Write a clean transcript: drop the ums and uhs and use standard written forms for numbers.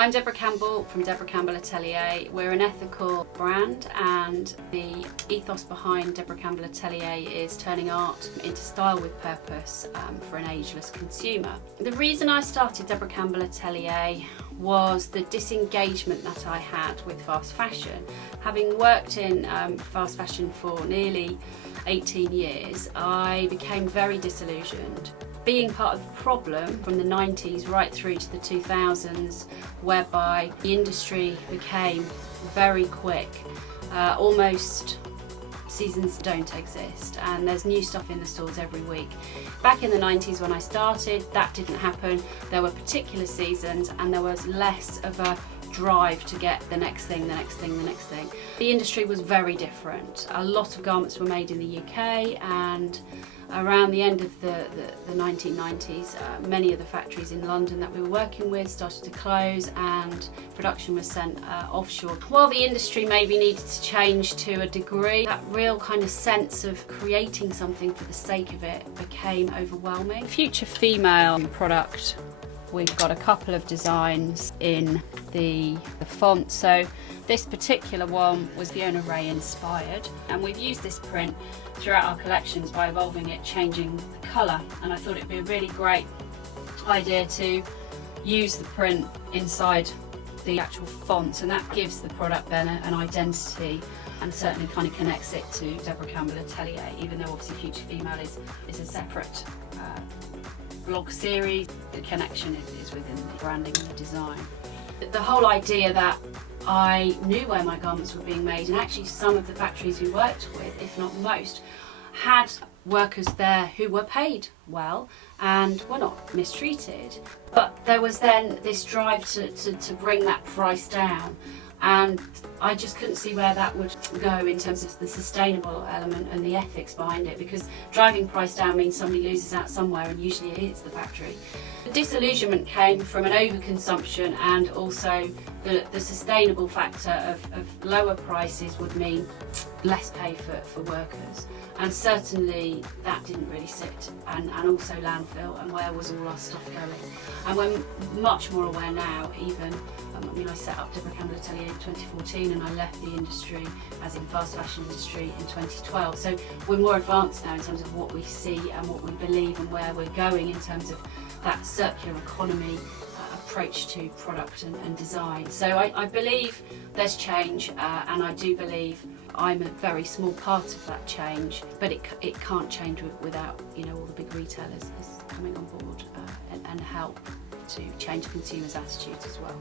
I'm Deborah Campbell from Deborah Campbell Atelier. We're an ethical brand, and the ethos behind Deborah Campbell Atelier is turning art into style with purpose for an ageless consumer. The reason I started Deborah Campbell Atelier was the disengagement that I had with fast fashion. Having worked in fast fashion for nearly 18 years, I became very disillusioned. Being part of the problem from the 90s right through to the 2000s, whereby the industry became very quick, almost seasons don't exist, and there's new stuff in the stores every week. Back in the 90s when I started, that didn't happen. There were particular seasons and there was less of a drive to get the next thing, the next thing, the next thing. The industry was very different. A lot of garments were made in the UK, and around the end of the 1990s, many of the factories in London that we were working with started to close and production was sent offshore. While the industry maybe needed to change to a degree, that real kind of sense of creating something for the sake of it became overwhelming. Future female product, we've got a couple of designs in the font. So this particular one was Fiona Ray inspired, and we've used this print throughout our collections by evolving it, changing the colour, and I thought it'd be a really great idea to use the print inside the actual font, and that gives the product then an identity and certainly kind of connects it to Deborah Campbell Atelier, even though obviously Future Female is a separate blog series. The connection is within the branding and the design. The whole idea that I knew where my garments were being made, and actually some of the factories we worked with, if not most, had workers there who were paid well and were not mistreated. But there was then this drive to bring that price down, and I just couldn't see where that would go in terms of the sustainable element and the ethics behind it, because driving price down means somebody loses out somewhere, and usually it is the factory. The disillusionment came from an overconsumption, and also the sustainable factor of lower prices would mean less pay for workers, and certainly that didn't really sit, and also landfill, and where was all our stuff going. And we're much more aware now, even I set up Deborah Campbell Atelier in 2014 and I left the industry, as in fast fashion industry, in 2012. So we're more advanced now in terms of what we see and what we believe and where we're going in terms of that circular economy approach to product and design. So I believe there's change, and I do believe I'm a very small part of that change, but it can't change without all the big retailers coming on board and help to change consumers' attitudes as well.